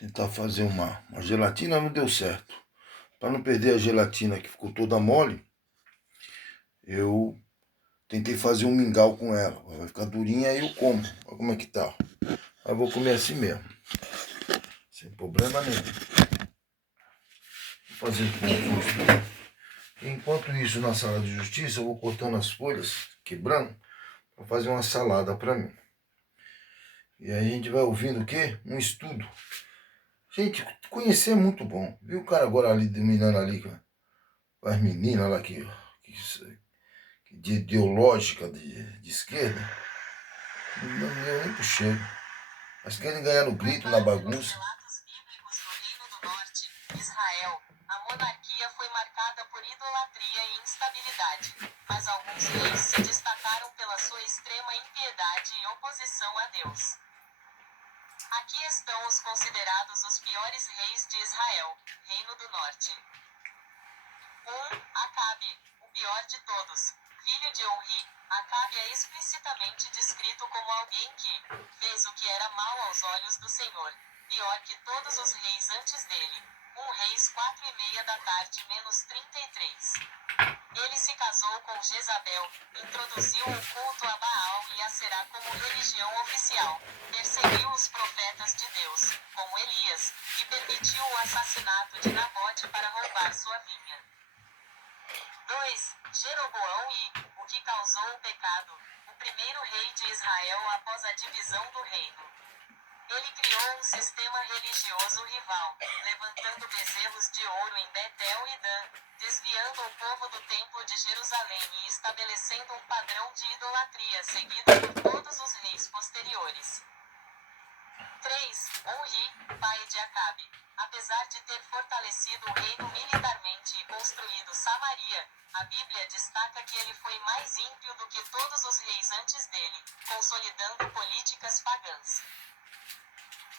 Tentar fazer uma gelatina, não deu certo. Para não perder a gelatina que ficou toda mole, eu tentei fazer um mingau com ela. Vai ficar durinha, aí eu como. Olha como é que tá. Eu vou comer assim mesmo, sem problema nenhum. Vou fazer com justo. Enquanto isso, na sala de justiça, eu vou cortando as folhas, quebrando, para fazer uma salada para mim. E aí a gente vai ouvindo o quê? Um estudo. Gente, conhecer é muito bom. Viu o cara agora ali dominando ali com as meninas lá de ideológica de esquerda? Não deu nem pro cheiro. Mas querem ganhar no grito, na bagunça. Relatos bíblicos do Reino do Norte, Israel, a monarquia foi marcada por idolatria e instabilidade, mas alguns reis se destacaram pela sua extrema impiedade e oposição a Deus. Aqui estão os considerados os piores reis de Israel, Reino do Norte. 1. Acabe, o pior de todos. Filho de Omri, Acabe é explicitamente descrito como alguém que fez o que era mal aos olhos do Senhor, pior que todos os reis antes dele. 1 Reis 4:30 menos 33. Ele se casou com Jezabel, introduziu o culto a Baal e Aserá como religião oficial, perseguiu os profetas de Deus, como Elias, e permitiu o assassinato de Nabote para roubar sua vinha. 2. Jeroboão o que causou o pecado, o primeiro rei de Israel após a divisão do reino. Ele criou um sistema religioso rival, levantando bezerros de ouro em Betel e Dan, desviando o povo do templo de Jerusalém e estabelecendo um padrão de idolatria seguido por todos os reis posteriores. 3. Omri, pai de Acabe. Apesar de ter fortalecido o reino militarmente e construído Samaria, a Bíblia destaca que ele foi mais ímpio do que todos os reis antes dele, consolidando políticas pagãs.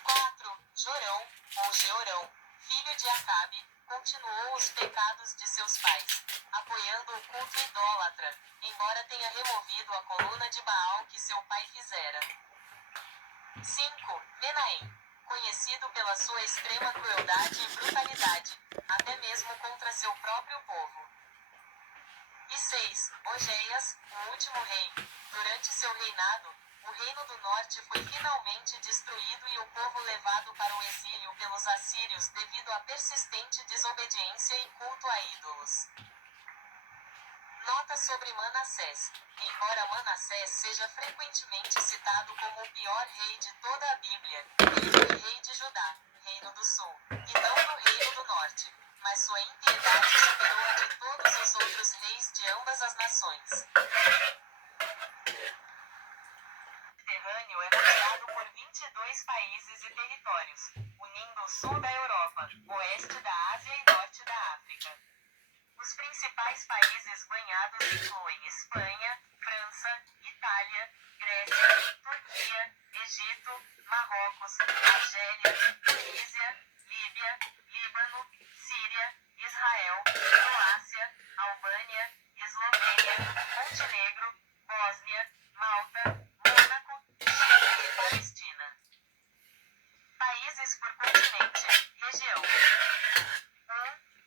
4. Jorão, ou Jeorão, filho de Acabe, continuou os pecados de seus pais, apoiando o culto idólatra, embora tenha removido a coluna de Baal que seu pai fizera. 5. Menahem, conhecido pela sua extrema crueldade e brutalidade, até mesmo contra seu próprio povo. E 6. Ogeias, o último rei. Durante seu reinado, o Reino do Norte foi finalmente destruído e o povo levado para o exílio pelos assírios devido à persistente desobediência e culto a ídolos. Nota sobre Manassés. Embora Manassés seja frequentemente citado como o pior rei de toda a Bíblia, ele foi rei de Judá, Reino do Sul, e não do Reino do Norte, mas sua impiedade superou a de todos os outros reis de ambas as nações. O Mediterrâneo é rodeado por 22 países e territórios, unindo o sul da Europa, oeste da Ásia e norte da África. Os principais países banhados incluem Espanha, França, Itália, Grécia, Turquia, Egito, Marrocos, Argélia, Tunísia, Líbia, Líbano, Síria, Israel, Croácia, Albânia, Eslovênia, Montenegro, Bósnia, Malta, Mônaco, Chipre e Palestina. Países por continente, região. 1.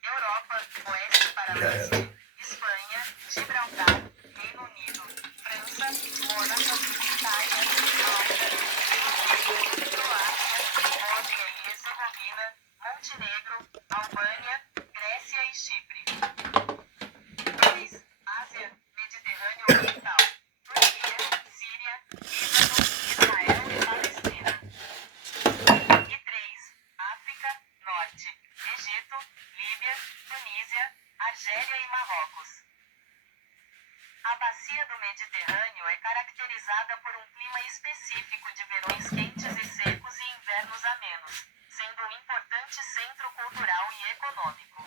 Europa, oeste para leste, Espanha, Gibraltar, Reino Unido, França, Mônaco, Itália, Malta, Eslovênia, Croácia, Bósnia e Herzegovina, Montenegro, Albânia, Grécia e Chipre. 2. Ásia, Mediterrâneo Oriental, Turquia, Síria, Líbano, Israel e Palestina. E 3. África, Norte, Egito, Líbia, Tunísia, Argélia e Marrocos. A bacia do Mediterrâneo é caracterizada por um clima específico de verões quentes e secos e invernos amenos, sendo um importante centro cultural e econômico.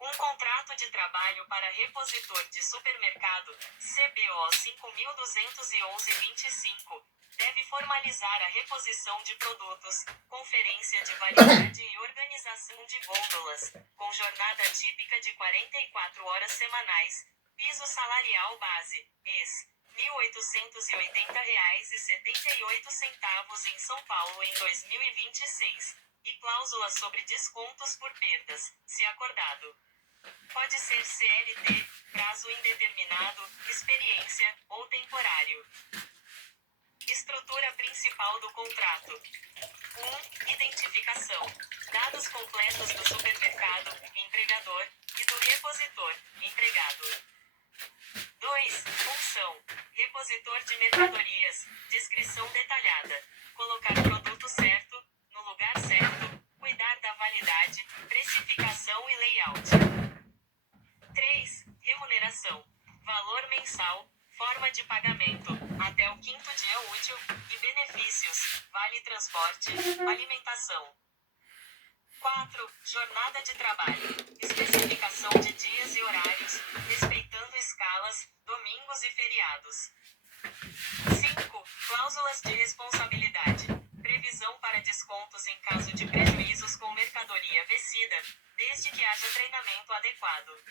Um contrato de trabalho para repositor de supermercado, CBO 5211-25, deve formalizar a reposição de produtos, conferência de validade e organização de gôndolas, com jornada típica de 44 horas semanais, piso salarial base, ex. R$ 1.880,78 em São Paulo em 2026, e cláusula sobre descontos por perdas, se acordado. Pode ser CLT, prazo indeterminado, experiência, ou temporário. Estrutura principal do contrato. 1. Identificação. Dados completos do supermercado, empregador, e do repositor, empregado. 2. Função. Repositor de mercadorias. Descrição detalhada. Colocar produto certo, no lugar certo, cuidar da validade, precificação e layout. 3. Remuneração. Valor mensal, forma de pagamento, até o 5º dia útil, e benefícios, vale transporte, alimentação. 4. Jornada de trabalho. Especificação de dias e horários, respeitando escalas, domingos e feriados. 5. Cláusulas de responsabilidade. Previsão para descontos em caso de prejuízos com mercadoria vencida, desde que haja treinamento adequado.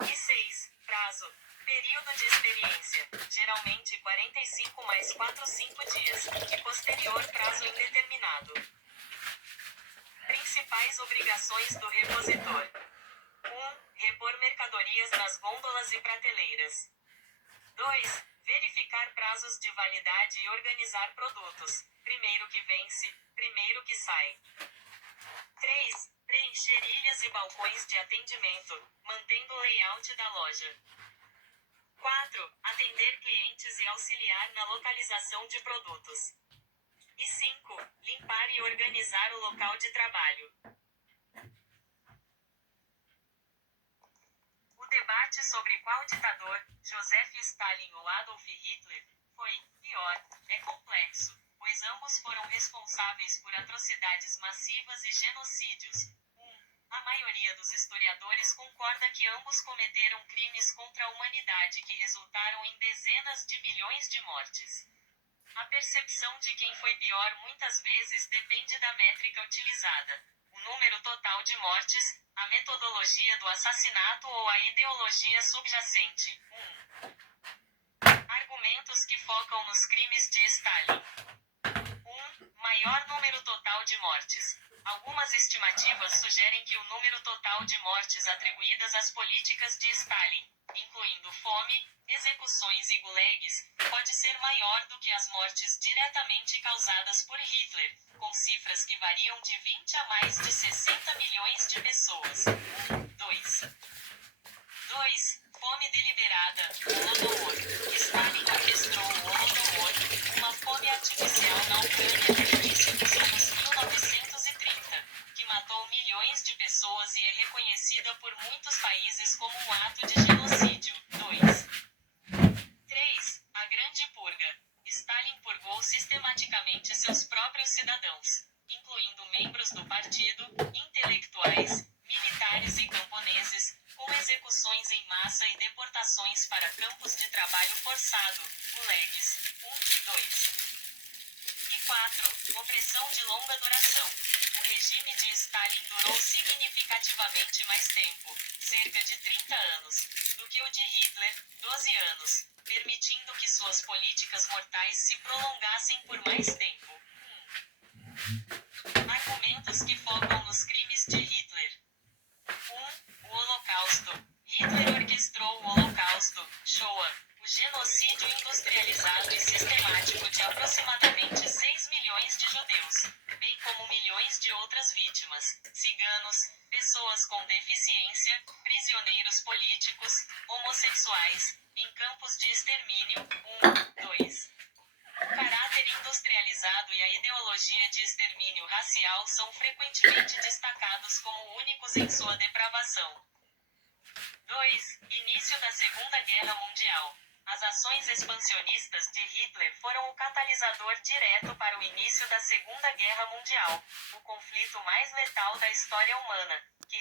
E 6. Prazo. Período de experiência, geralmente 45 mais 5 dias, e posterior prazo indeterminado. Principais obrigações do repositor. 1. Repor mercadorias nas gôndolas e prateleiras. 2. Verificar prazos de validade e organizar produtos. Primeiro que vence, primeiro que sai. 3. Preencher ilhas e balcões de atendimento, mantendo o layout da loja. 4. Atender clientes e auxiliar na localização de produtos. E 5. Limpar e organizar o local de trabalho. O debate sobre qual ditador, Joseph Stalin ou Adolf Hitler, foi pior, é complexo, pois ambos foram responsáveis por atrocidades massivas e genocídios. A maioria dos historiadores concorda que ambos cometeram crimes contra a humanidade que resultaram em dezenas de milhões de mortes. A percepção de quem foi pior muitas vezes depende da métrica utilizada: o número total de mortes, a metodologia do assassinato ou a ideologia subjacente. 1. Argumentos que focam nos crimes de Stalin. 1. Maior número total de mortes. Algumas estimativas sugerem que o número total de mortes atribuídas às políticas de Stalin, incluindo fome, execuções e gulags, pode ser maior do que as mortes diretamente causadas por Hitler, com cifras que variam de 20 a mais de 60 milhões de pessoas. 2. Fome deliberada, Holodomor. Stalin orquestrou o Holodomor, uma fome artificial na Ucrânia no início dos anos 1930, que matou milhões de pessoas e é reconhecida por muitos países como um ato de genocídio. 2. 3. A Grande Purga. Stalin purgou sistematicamente seus próprios cidadãos, incluindo membros do partido, intelectuais, militares e camponeses, com execuções em massa e deportações para campos de trabalho forçado, gulags. 2. E 4. Opressão de longa duração. O regime de Stalin durou significativamente mais tempo, cerca de 30 anos, do que o de Hitler, 12 anos, permitindo que suas políticas mortais se prolongassem por mais tempo. Argumentos que focam nos crimes de Hitler. 1. O Holocausto. Hitler orquestrou o Holocausto, Shoah, o genocídio industrializado e sistemático de aproximadamente 6 milhões de judeus, bem como milhões de outras vítimas, ciganos, pessoas com deficiência, prisioneiros políticos, homossexuais, em campos de extermínio. 2. O caráter industrializado e a ideologia de extermínio racial são frequentemente destacados como únicos em sua depravação. 2. Início da Segunda Guerra Mundial. As ações expansionistas de Hitler foram o catalisador direto para o início da Segunda Guerra Mundial, o conflito mais letal da história humana, que